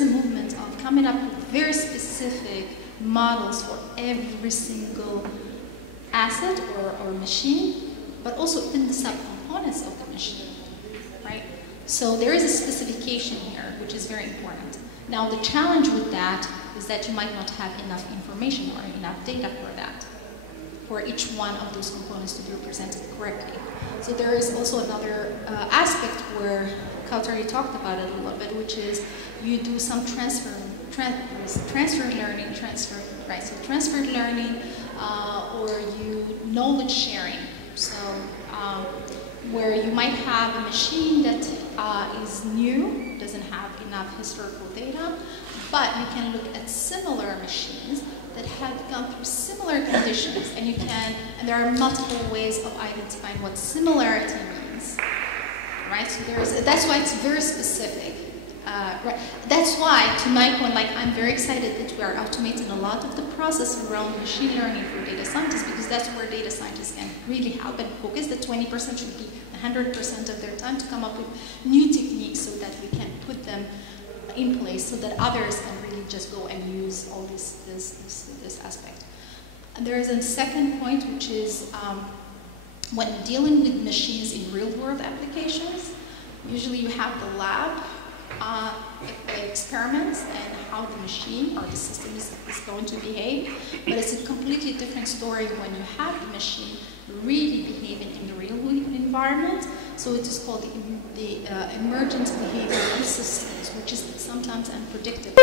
is a movement of coming up with very specific models for every single asset or machine, but also in the subcomponents of the machine, right? So there is a specification here, which is very important. Now, the challenge with that is that you might not have enough information or enough data for that, for each one of those components to be represented correctly. So there is also another aspect where Kaoutar talked about it a little bit, which is you do some transfer learning, so transfer learning, or you knowledge sharing. So where you might have a machine that is new, doesn't have enough historical data, but you can look at similar machines that have gone through similar conditions, and there are multiple ways of identifying what similarity means, right? So that's why it's very specific. Right. That's why, to my point, like, I'm very excited that we are automating a lot of the process around machine learning for data scientists, because that's where data scientists can really help and focus. The 20% should be 100% of their time to come up with new techniques so that we can put them in place so that others can really just go and use all this aspect. And there is a second point, which is when dealing with machines in real-world applications, usually you have the lab experiments and how the machine or the system is going to behave, but it's a completely different story when you have the machine really behaving in the real environment. So it is called the emergent behavioral systems, which is sometimes unpredictable.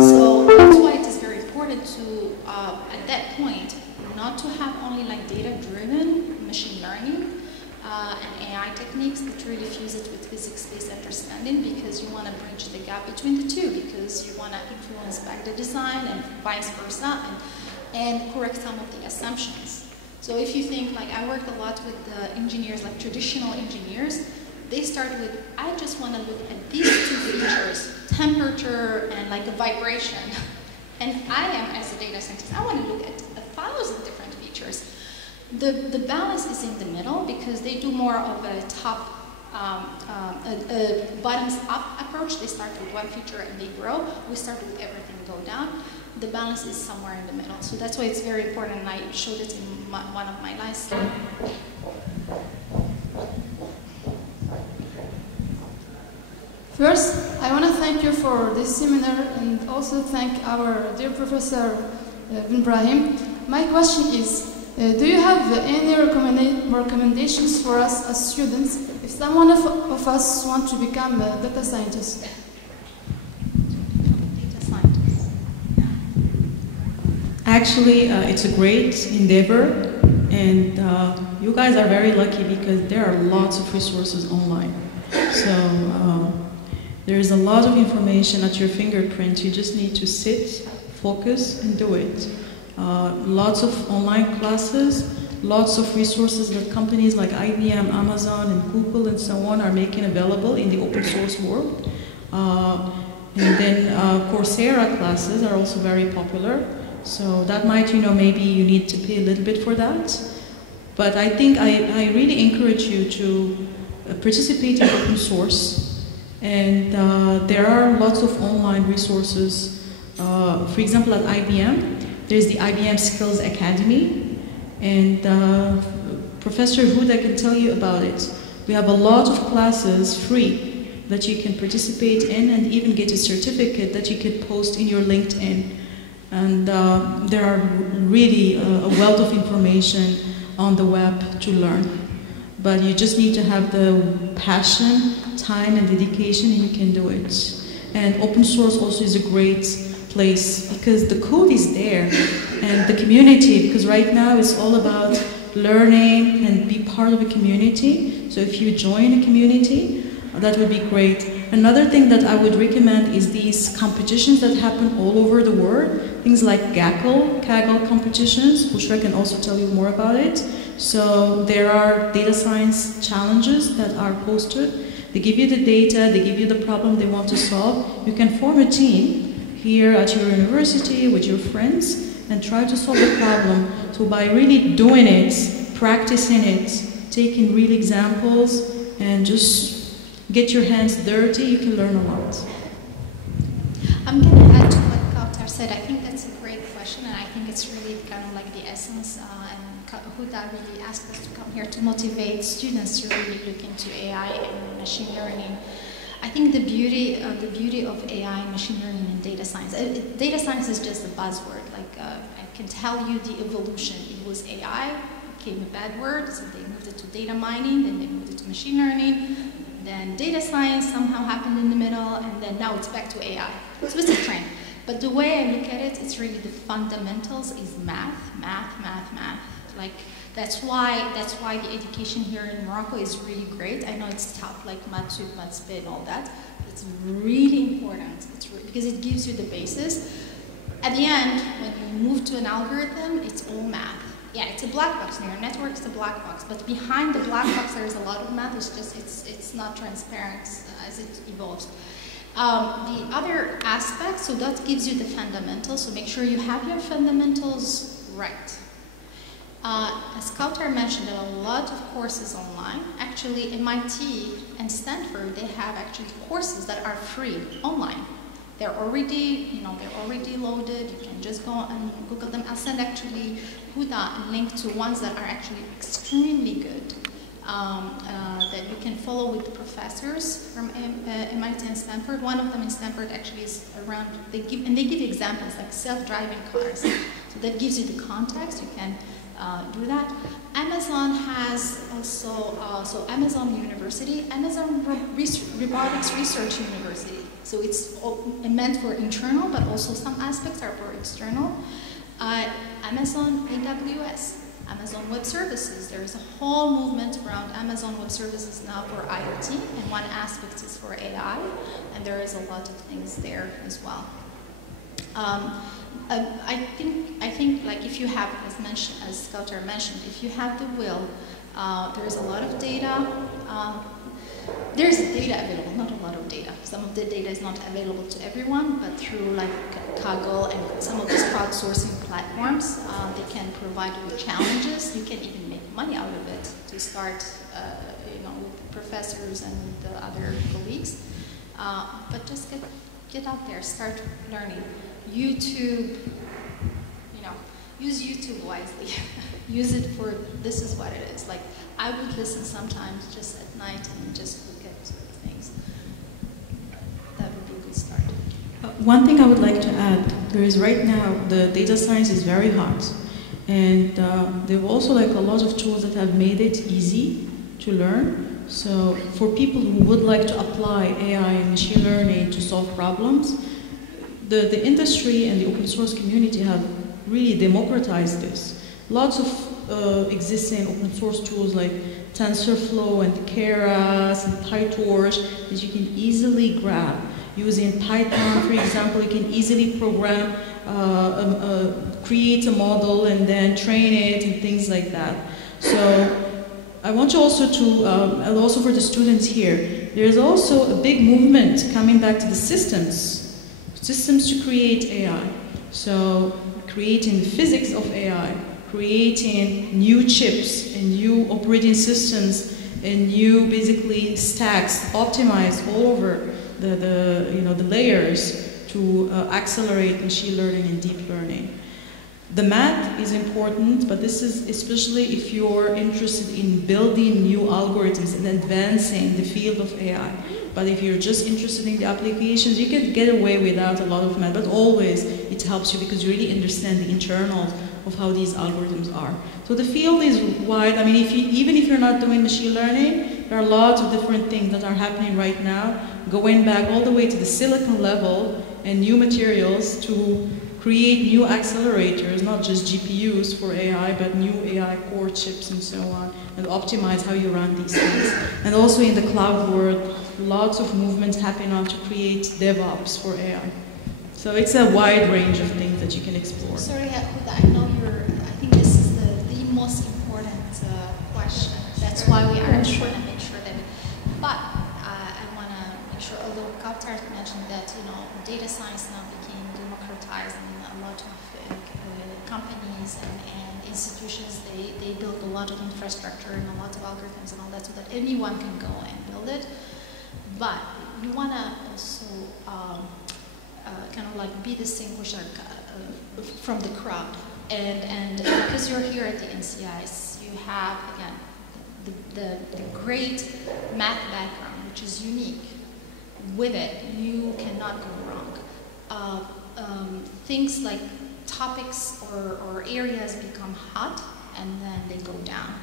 So that's why it is very important to, at that point, not to have only like data-driven machine learning and AI techniques, but really fuse it with physics-based understanding, because you want to bridge the gap between the two, because you want to influence back the design and vice versa, and correct some of the assumptions. So if you think, like, I work a lot with the engineers, like traditional engineers, they start with, I just want to look at these two features, temperature and like a vibration. And I am, as a data scientist, I want to look at 1,000 different features. The balance is in the middle, because they do more of a top, bottoms-up approach. They start with one feature and they grow. We start with everything, go down. The balance is somewhere in the middle. So that's why it's very important, and I showed it in one of my last slides. First, I want to thank you for this seminar, and also thank our dear Professor Ibrahim. My question is, do you have any recommendations for us as students if someone of us want to become a data scientist? Actually, it's a great endeavor, and you guys are very lucky because there are lots of resources online. So there is a lot of information at your fingerprint. You just need to sit, focus, and do it. Lots of online classes, lots of resources that companies like IBM, Amazon, and Google, and so on are making available in the open source world. And then Coursera classes are also very popular. So that might, maybe you need to pay a little bit for that. But I think I really encourage you to participate in open source. And there are lots of online resources. For example, at IBM, there's the IBM Skills Academy. And Professor Huda can tell you about it. We have a lot of classes free that you can participate in, and even get a certificate that you can post in your LinkedIn. And there are really a wealth of information on the web to learn. But you just need to have the passion, time, and dedication, and you can do it. And open source also is a great place because the code is there, and the community, because right now it's all about learning and be part of a community. So if you join a community, that would be great. Another thing that I would recommend is these competitions that happen all over the world. Things like Kaggle competitions. Bouchra can also tell you more about it. So there are data science challenges that are posted. They give you the data, they give you the problem they want to solve. You can form a team here at your university with your friends and try to solve the problem. So by really doing it, practicing it, taking real examples, and just get your hands dirty, you can learn a lot. said, I think that's a great question, and I think it's really kind of like the essence, and Huda really asked us to come here to motivate students to really look into AI and machine learning. I think the beauty of AI and machine learning and data science, data science is just a buzzword. Like I can tell you the evolution. It was AI, became a bad word, so they moved it to data mining, then they moved it to machine learning, then data science somehow happened in the middle, and then now it's back to AI. So it's a trend. But the way I look at it, it's really the fundamentals is math. Like that's why the education here in Morocco is really great. I know it's tough, like maths, and all that. It's really important. Because it gives you the basis. At the end, when you move to an algorithm, it's all math. Yeah, it's a black box. Neural network is a black box, but behind the black box there is a lot of math. It's just it's not transparent as it evolves. The other aspect, so that gives you the fundamentals. So make sure you have your fundamentals right. As Kaoutar mentioned, there are a lot of courses online. Actually, MIT and Stanford, they have actually courses that are free online. They're already, they're already loaded. You can just go and Google them. I'll send actually Huda a link to ones that are actually extremely good that you can follow with the professors from MIT and Stanford. One of them in Stanford actually is around. They give examples like self-driving cars. So that gives you the context. You can do that. Amazon has also so Amazon University, Amazon Robotics Research University. So it's meant for internal, but also some aspects are for external. Amazon AWS, Amazon Web Services. There is a whole movement around Amazon Web Services now for IoT, and one aspect is for AI, and there is a lot of things there as well. I think like if you have, as Kaoutar mentioned, if you have the will, there is a lot of data. There's data available, not a lot of data. Some of the data is not available to everyone, but through like Kaggle and some of these crowdsourcing platforms, they can provide you with challenges. You can even make money out of it to start, with professors and with the other colleagues. But just get out there, start learning. YouTube, use YouTube wisely. Use it for, this is what it is. Like, I would listen sometimes just at night and just look at things. That would be a good start. One thing I would like to add, there is right now, the data science is very hot. And there are also like a lot of tools that have made it easy to learn. So for people who would like to apply AI and machine learning to solve problems, the industry and the open source community have really democratized this. Lots of existing open source tools like TensorFlow and Keras and PyTorch that you can easily grab. Using Python, for example, you can easily program, create a model and then train it and things like that. So I want you also to, and also for the students here, there's also a big movement coming back to the systems to create AI. So creating the physics of AI, creating new chips and new operating systems and new basically stacks optimized all over the layers to accelerate machine learning and deep learning. The math is important, but this is especially if you're interested in building new algorithms and advancing the field of AI. But if you're just interested in the applications, you can get away without a lot of math, but always it helps you because you really understand the internals of how these algorithms are. So the field is wide. I mean, even if you're not doing machine learning, there are lots of different things that are happening right now, going back all the way to the silicon level and new materials to create new accelerators, not just GPUs for AI, but new AI core chips and so on, and optimize how you run these things. And also in the cloud world, lots of movements happen now to create DevOps for AI. So it's a wide range of things that you can explore. Sorry, Huda, I know I think this is the most important question. That's why we are trying to make sure that, but I want to make sure, although Kaoutar mentioned that, data science now became democratized and a lot of companies and institutions, they build a lot of infrastructure and a lot of algorithms and all that so that anyone can go and build it. But you want to also kind of of like be distinguished from the crowd. And because you're here at the NCIs, you have, again, the great math background, which is unique. With it, you cannot go wrong. Things like topics or areas become hot and then they go down.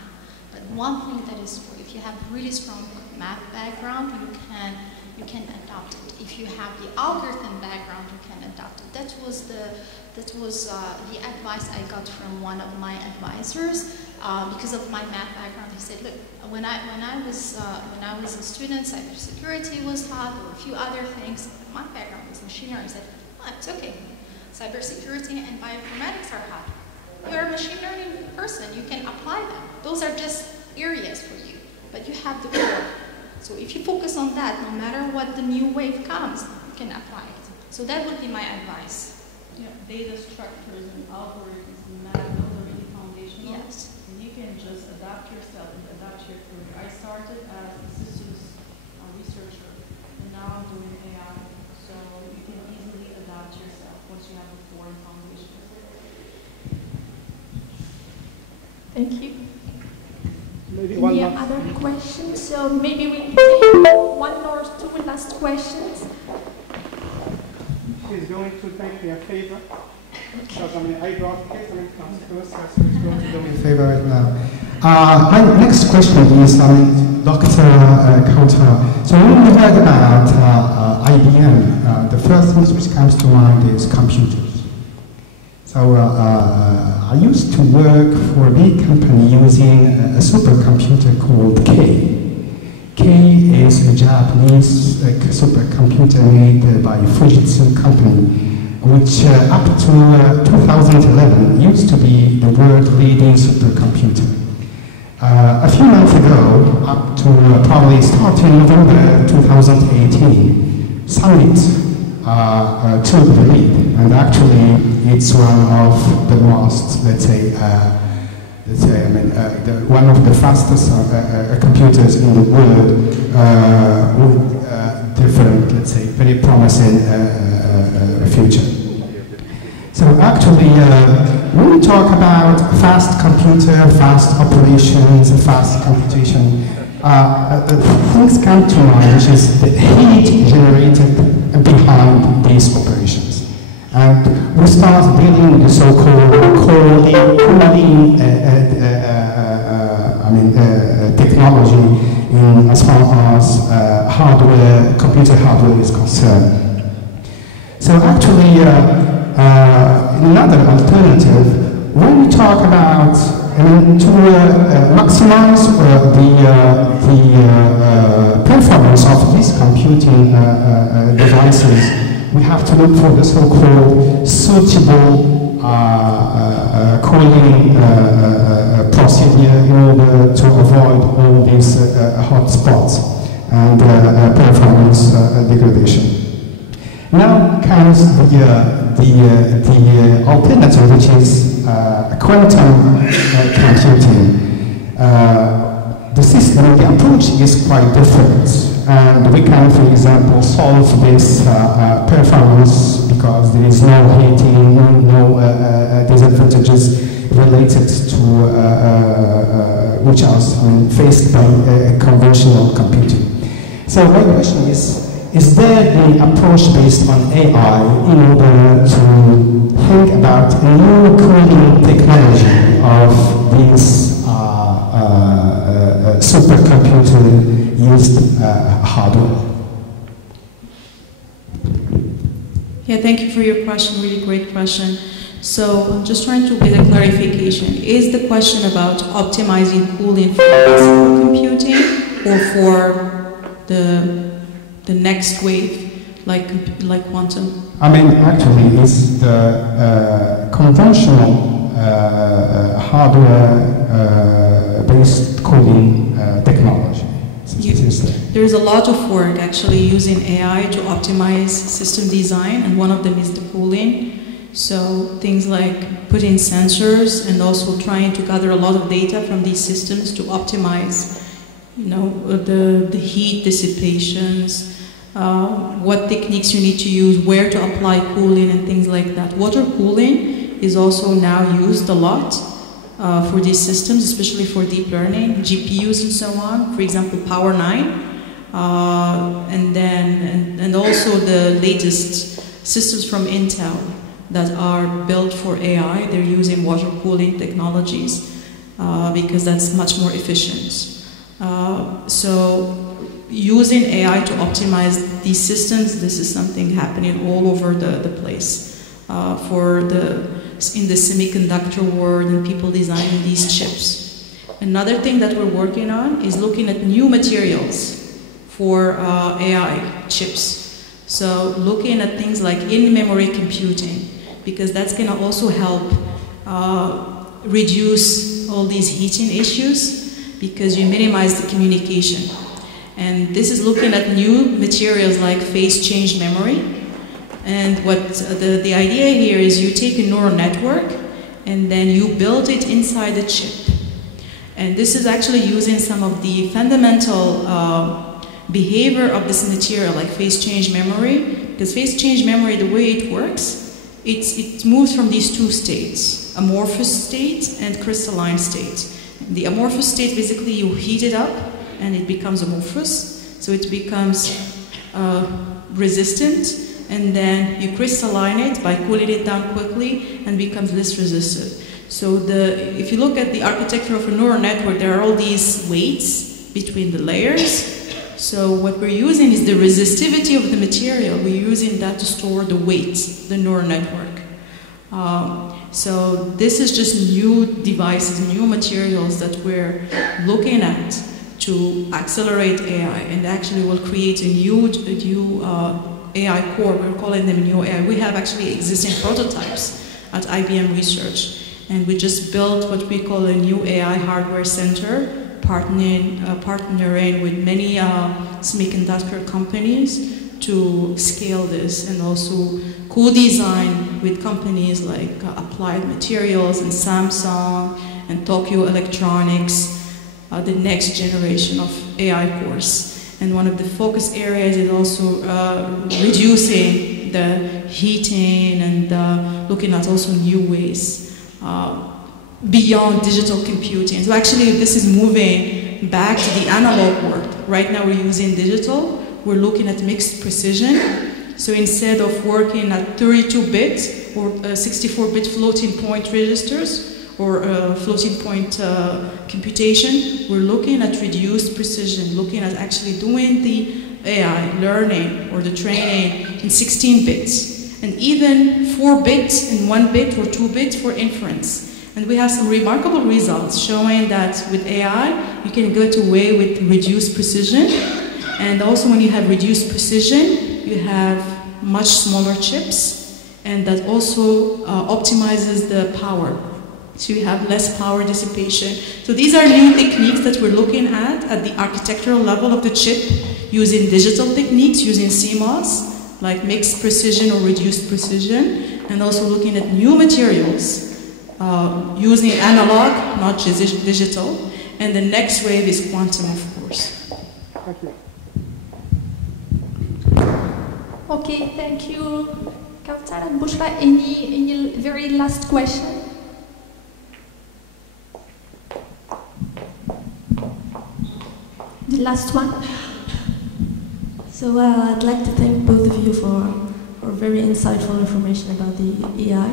But one thing that is true, if you have really strong math background, you can adopt it. If you have the algorithm background, you can adopt it. That was the advice I got from one of my advisors because of my math background. He said, look, when I was a student, cybersecurity was hot, or a few other things. My background was machine learning. He said, oh, it's okay. Cybersecurity and bioinformatics are hot. You're a machine learning person. You can apply them. Those are just areas for you, but you have the core. So if you focus on that, no matter what the new wave comes, you can apply it. So that would be my advice. Yeah, data structures and algorithms and math, those are really foundational. Yes. And you can just adapt yourself and adapt your career. I started as a systems researcher, and now I'm doing AI. So you can easily adapt yourself once you have a foreign foundation. Thank you. Maybe one Any last. other questions? So maybe we can take one or two last questions. She's going to make me a favor. Because I brought case when it comes to us, so she's going to do me a favor right now. My next question is Dr. Kaoutar. So when we heard about IBM, the first thing which comes to mind is computers. So I used to work for a big company using a supercomputer called K. K is a Japanese supercomputer made by Fujitsu company, which up to 2011 used to be the world leading supercomputer. A few months ago, up to probably starting November 2018, Summit took the lead, and actually it's one of the most, one of the fastest computers in the world with different, very promising future. So actually, when we talk about fast computer, fast operations, fast computation, things come to mind, which is the heat generated behind these operations. And we start dealing with the so-called cooling technology in as far as hardware, computer hardware is concerned. So actually, another alternative, when we talk about to maximize the performance of these computing devices, we have to look for the so-called suitable cooling procedure in order to avoid all these hot spots and performance degradation. Now comes the alternative, which is quantum computing. The system, the approach is quite different, and we can, for example, solve this performance because there is no heating, no disadvantages related to which are faced by conventional computing. So my question is there an approach based on AI in order to think about a new cooling technology of these supercomputer used hardware? Yeah, thank you for your question, really great question. So I'm just trying to get a clarification. Is the question about optimizing cooling for physical computing or for the next wave, like quantum? I mean, actually, it's the conventional hardware-based cooling technology. There's a lot of work actually using AI to optimize system design, and one of them is the cooling. So things like putting sensors and also trying to gather a lot of data from these systems to optimize, the heat dissipations, what techniques you need to use, where to apply cooling and things like that. Water cooling is also now used a lot for these systems, especially for deep learning, GPUs and so on. For example, Power 9. And also the latest systems from Intel that are built for AI. They're using water cooling technologies because that's much more efficient. So using AI to optimize these systems, this is something happening all over the place in the semiconductor world and people designing these chips. Another thing that we're working on is looking at new materials for AI chips. So looking at things like in-memory computing, because that's going to also help reduce all these heating issues, because you minimize the communication. And this is looking at new materials like phase change memory. And what the idea here is you take a neural network and then you build it inside the chip. And this is actually using some of the fundamental behavior of this material, like phase change memory. Because phase change memory, the way it works, it moves from these two states, amorphous state and crystalline state. The amorphous state, basically you heat it up and it becomes amorphous, so it becomes resistant, and then you crystalline it by cooling it down quickly and becomes less resistive. So if you look at the architecture of a neural network, there are all these weights between the layers. So what we're using is the resistivity of the material. We're using that to store the weight, the neural network. So this is just new devices, new materials that we're looking at to accelerate AI, and actually will create a new AI core. We're calling them new AI. We have actually existing prototypes at IBM Research, and we just built what we call a new AI hardware center, partnering with many semiconductor companies to scale this, and also co-design with companies like Applied Materials and Samsung and Tokyo Electronics, the next generation of AI cores. And one of the focus areas is also reducing the heating and looking at also new ways beyond digital computing. So actually this is moving back to the analog world. Right now we're using digital. We're looking at mixed precision. So instead of working at 32-bit or 64-bit floating point registers or floating point computation, we're looking at reduced precision, looking at actually doing the AI learning or the training in 16 bits, and even 4 bits and 1 bit or 2 bits for inference. And we have some remarkable results showing that with AI, you can get away with reduced precision. And also when you have reduced precision, you have much smaller chips, and that also optimizes the power. So you have less power dissipation. So these are new techniques that we're looking at the architectural level of the chip, using digital techniques, using CMOS, like mixed precision or reduced precision, and also looking at new materials, using analog, not digital. And the next wave is quantum, of course. Thank you. Okay, thank you, Kaoutar and Bouchra. Any very last question? The last one. So I'd like to thank both of you for very insightful information about the AI.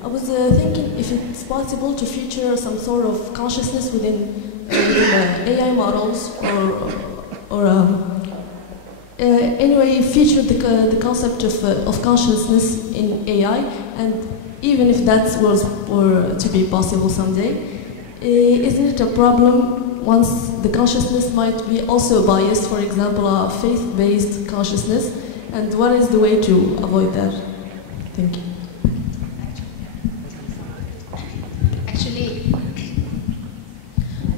I was thinking if it's possible to feature some sort of consciousness within AI models, or anyway feature the concept of consciousness in AI, and even if that was to be possible someday, isn't it a problem once the consciousness might be also biased, for example, a faith-based consciousness, and what is the way to avoid that? Thank you. Actually,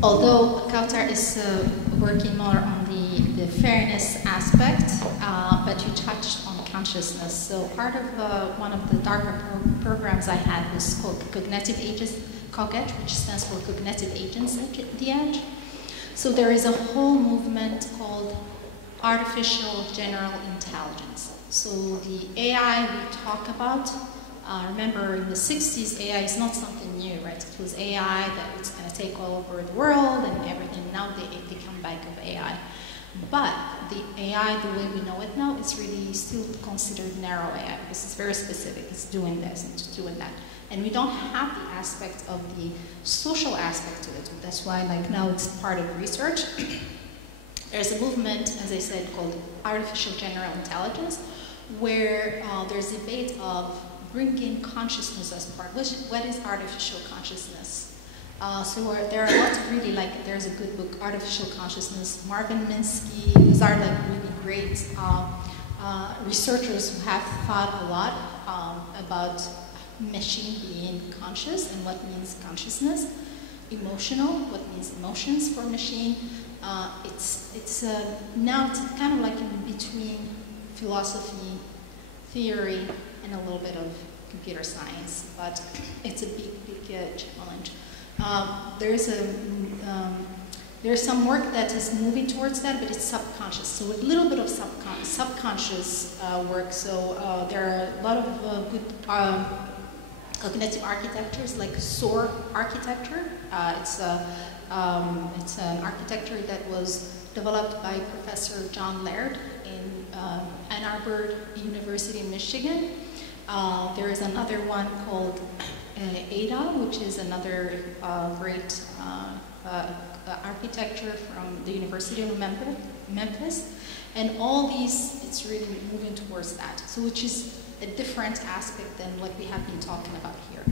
although Kaoutar is working more on the fairness aspect, but you touched on consciousness. So part of one of the darker programs I had was called Cognitive Agents, COGET, which stands for Cognitive Agents at the Edge. So there is a whole movement called Artificial General Intelligence. So the AI we talk about, remember in the 60s, AI is not something new, right? It was AI that was going to take all over the world and everything. Now they come back of AI. But the AI, the way we know it now, is really still considered narrow AI because it's very specific. It's doing this and it's doing that. And we don't have the aspect of the social aspect to it. That's why like now it's part of research. There's a movement, as I said, called Artificial General Intelligence, where there's debate of bringing consciousness as part. What is artificial consciousness? So there are lots of really, like, there's a good book, Artificial Consciousness, Marvin Minsky. These are like really great researchers who have thought a lot about machine being conscious and what means consciousness, emotional, what means emotions for machine. Now it's kind of like in between philosophy, theory, and a little bit of computer science, but it's a big challenge. There's some work that is moving towards that, but it's subconscious. So a little bit of subconscious work. So there are a lot of good cognitive architectures, like SOAR architecture. It's an architecture that was developed by Professor John Laird in Ann Arbor University in Michigan. There is another one called Ada, which is another great architecture from the University of Memphis. And all these, it's really moving towards that. So which is a different aspect than what we have been talking about here.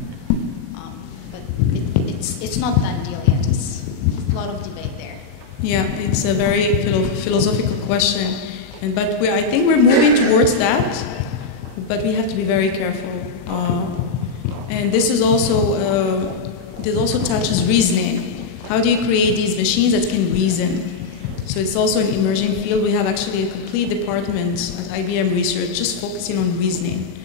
But it's not done deal yet. It's a lot of debate there. Yeah, it's a very philosophical question. But I think we're moving towards that, but we have to be very careful. And this is also, this also touches reasoning. How do you create these machines that can reason? So it's also an emerging field. We have actually a complete department at IBM Research just focusing on reasoning,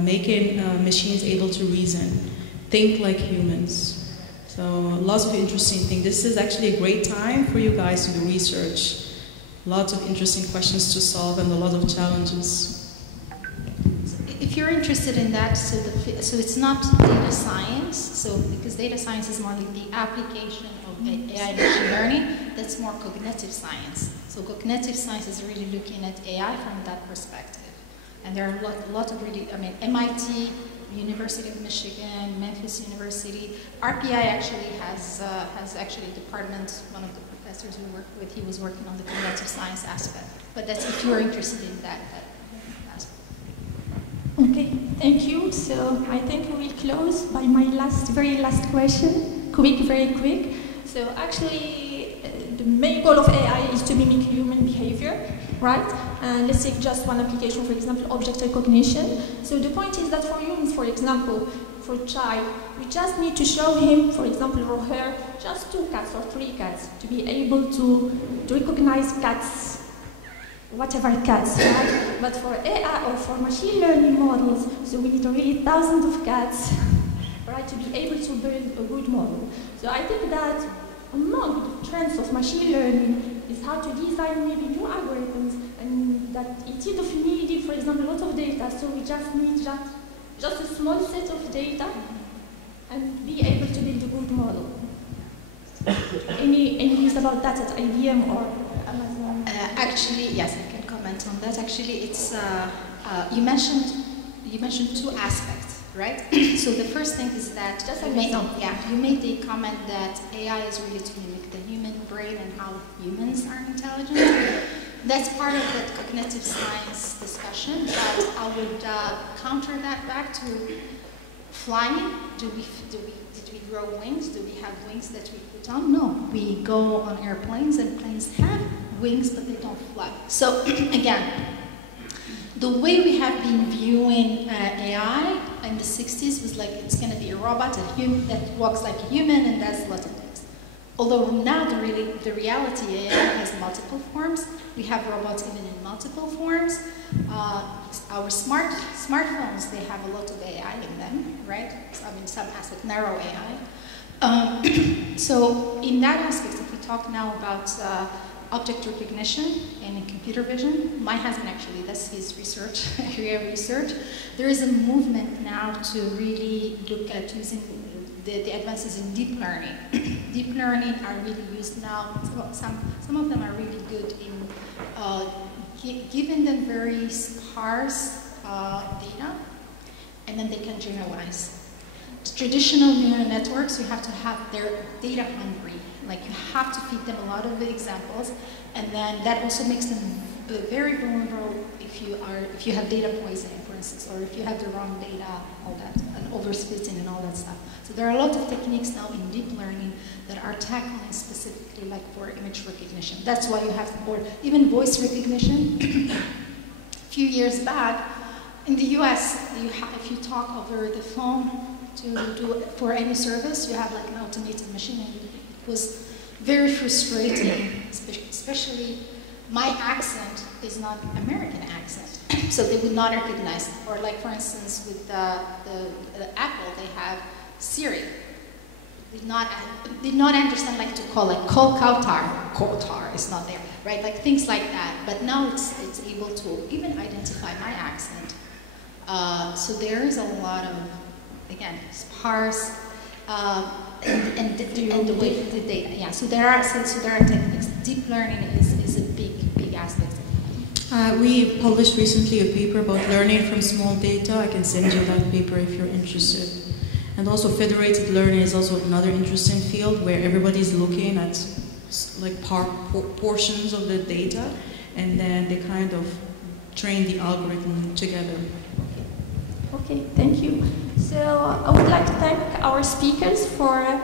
making machines able to reason, think like humans. So lots of interesting things. This is actually a great time for you guys to do research. Lots of interesting questions to solve and a lot of challenges. If you're interested in that, so it's not data science, so because data science is more like the application of AI machine learning, that's more cognitive science. So cognitive science is really looking at AI from that perspective. And there are a lot of really, I mean, MIT, University of Michigan, Memphis University. RPI actually has actually a department, one of the professors we work with, he was working on the cognitive science aspect. But that's if you're interested in that aspect. Okay, thank you. So I think we will close by my very last question. Very quick. So actually, the main goal of AI is to mimic human behavior, right? And let's take just one application, for example, object recognition. So the point is that for humans, for example, for a child, we just need to show him, for example, or her, just 2 cats or 3 cats to be able to recognize cats, whatever cats, right? But for AI or for machine learning models, so we need really thousands of cats, right, to be able to build a good model. So I think that among the trends of machine learning is how to design maybe new algorithms, and that instead of needing, for example, a lot of data, so we just need just a small set of data and be able to build a good model. Any news about that at IBM or Amazon? Actually, yes, I can comment on that. Actually, it's you mentioned 2 aspects, right? So the first thing is that you made the comment that AI is really to mimic the human brain and how humans are intelligent. That's part of that cognitive science discussion. But I would counter that back to flying. Did we grow wings? Do we have wings that we put on? No. We go on airplanes, and planes have wings, but they don't fly. So again, the way we have been viewing AI in the 60s was like it's going to be a robot, that walks like a human and does lots of things. Although now the reality AI has multiple forms. We have robots even in multiple forms. Our smartphones, they have a lot of AI in them, right? So, I mean, some aspect, narrow AI. So in that aspect, if we talk now about object recognition and in computer vision, my husband actually, that's his research, area of research. There is a movement now to really look at using the advances in deep learning. Deep learning are really used now. Some of them are really good in giving them very sparse data, and then they can generalize. Traditional neural networks, you have to have their data hungry. Like you have to feed them a lot of examples, and then that also makes them very vulnerable if you have data poisoning, for instance, or if you have the wrong data, all that, and overfitting and all that stuff. So there are a lot of techniques now in deep learning that are tackling specifically like for image recognition. That's why you have, or even voice recognition. A few years back, in the US, if you talk over the phone for any service, you have like an automated machine, and it was very frustrating, especially my accent is not American accent, so they would not recognize it. Or like, for instance, with the Apple, they have Siri. Did not understand like to call Kaoutar. Kaoutar is not there, right? Like things like that. But now it's able to even identify my accent. So there is a lot of, again, sparse and the way the data. Yeah. So there are techniques. Deep learning is a big aspect. We published recently a paper about learning from small data. I can send you that paper if you're interested. And also federated learning is also another interesting field where everybody's looking at like portions of the data, and then they kind of train the algorithm together. Okay, thank you. So I would like to thank our speakers for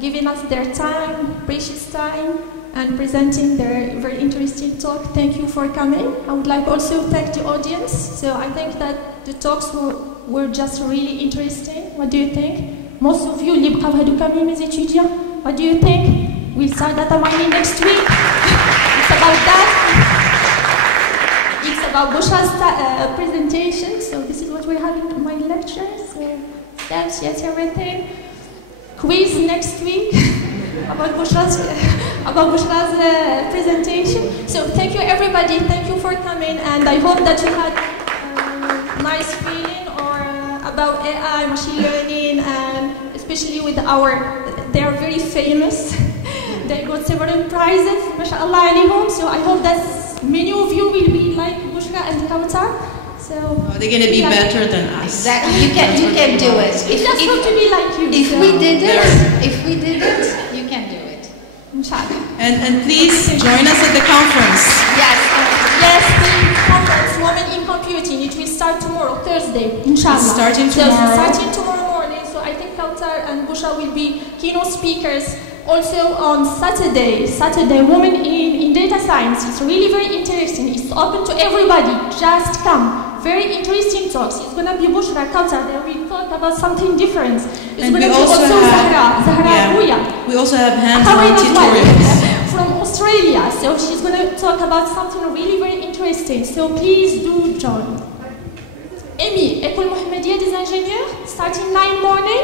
giving us their time, precious time, and presenting their very interesting talk. Thank you for coming. I would like also to thank the audience. So I think that the talks were just really interesting. What do you think? Most of you, اللي بقاو هادو كاملين mes étudiants. What do you think? We'll start data mining next week. It's about that. It's about Bouchra's presentation. So this is what we're having in my lecture. So steps, yes, everything. Quiz next week about Bouchra's presentation. So thank you everybody, thank you for coming, and I hope that you had a nice feeling about AI, machine learning, and especially with they are very famous. They got several prizes, mashallah alayhum. So I hope that many of you will be like Bouchra and Kaoutar. So they're going to be better than us. Exactly, you can do it. It just have to be like you. If we did it, you can do it. Inshallah. And please join us at the conference. Yes, the conference, Women in Computing. It will start tomorrow, Thursday, inshallah. It's starting tomorrow. Starting tomorrow morning. So I think Kaoutar and Bouchra will be keynote speakers. Also on Saturday, Women in Data Science. It's really very interesting. It's open to everybody. Just come. Very interesting talks. It's going to be Bouchra, Kaoutar. They will talk about something different. It's going to be also Zahra. We also have hands-on tutorials. From Australia. So she's going to talk about something really very interesting. So please do join. Amy, École Mohammedia des Ingénieurs, starting 9 morning.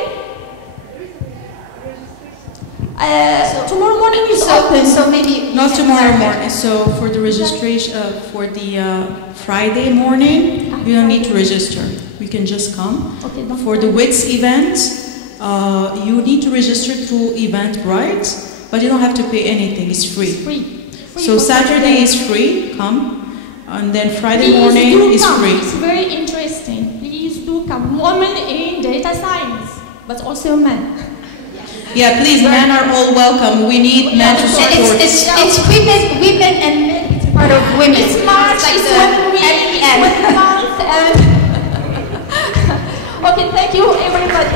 Tomorrow morning is open. So maybe not tomorrow morning. So for the registration, for the Friday morning, you don't need to register. You can just come. Okay, for the WITS event, you need to register through Eventbrite, but you don't have to pay anything. It's free. It's free. So Saturday is free. Come, and then Friday morning is free. It's very interesting. Please do come. Women in data science, but also men. Yeah, please, men are all welcome. We need men to support. It's women and men. It's part of women. It's March, like it's Women Week, it's Women Month. Okay, thank you everybody.